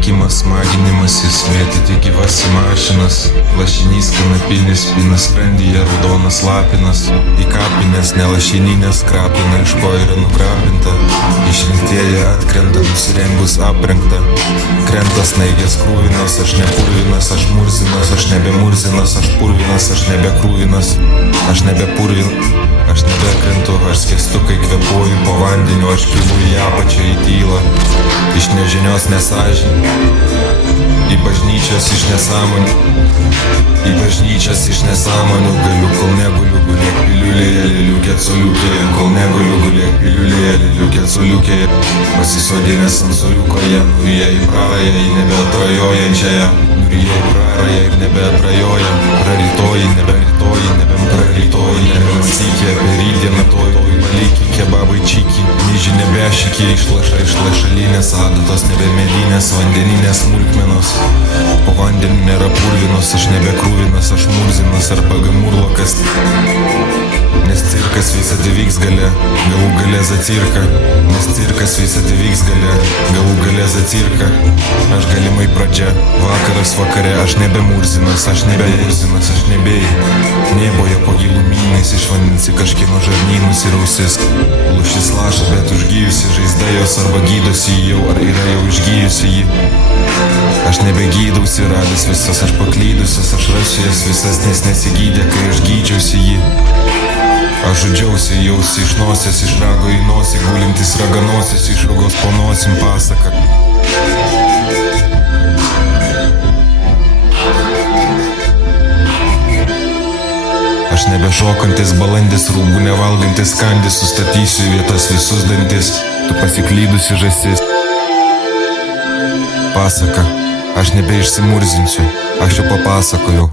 likimas, smaginimasis, mėtyti gyvas į mašinas, lašinys kanapinis, pinas skrandyje raudonas lapinas, į kapines nelašininės krapina, iš ko yra nukrapinta, išrinktieji atkrenta, nusirengus aprengta, krenta snaigės krūvinas, aš nepurvinas, aš murzinas, aš nebemurzinas, aš purvinas, aš nebekrūvinas, aš nebepurvinas. Aš nebekrentu, aš skęstu, kai kvepuoju po vandeniu, aš kylu į apačią, į tylą, iš nežinios nesąžinių, į bažnyčias iš nesąmonių, į bažnyčias iš nesąmonių, galiu, kol neguliu, gulėk piliulėje, liliukė coliukėje, kol neguliu, gulėk piliulėje, liliukė coliukėje, pasisodinęs ant soliukoje, nuryja į prarąją, į nebeatrajojančiąją, nuryja į prarąją ir nebeatrajoja, prarytoji, neberytoji, nebemprarytoji, nebemastykė apie rydieną, toj valykį, kebabai čiki, myži nebešykė, iš lašalinės adatos, nebemedinės, vandeninės smulkmenos, po vandeniu nėra purvinos, aš nebekrūvinas, aš murzinas arba gamurlokas, nes cirkas visada vyks gale, galų gale za cirką, nes cirkas visada vyks gale, galų gale za cirką, aš galimai pradžia, vakaras vakare, aš nebemurzinas, aš nebemurzinas, aš nebėjai, neboja po gilumynais, išvandinsi kažkieno žarnynus ir ausis, lūšis laša, bet užgyjusi žaizda jos arba gydosi jau, ar yra jau išgyjusi jį. Aš nebegydausi, radęs visas, aš paklydusias, aš rasiu jas visas, nes nesigydė, kai aš gydžiausi jį. Aš žudžiausi, jausi iš nosies, iš rago į nosį, gulintis raganosios, išaugos po nosim pasaka. Aš nebešokantis balandis, rūbų nevalgantis kandis, sustatysiu į vietas visus dantis, tu pasiklydusi žąsis. Pasaka, aš nebeišsimurzinsiu, aš jau papasakojau.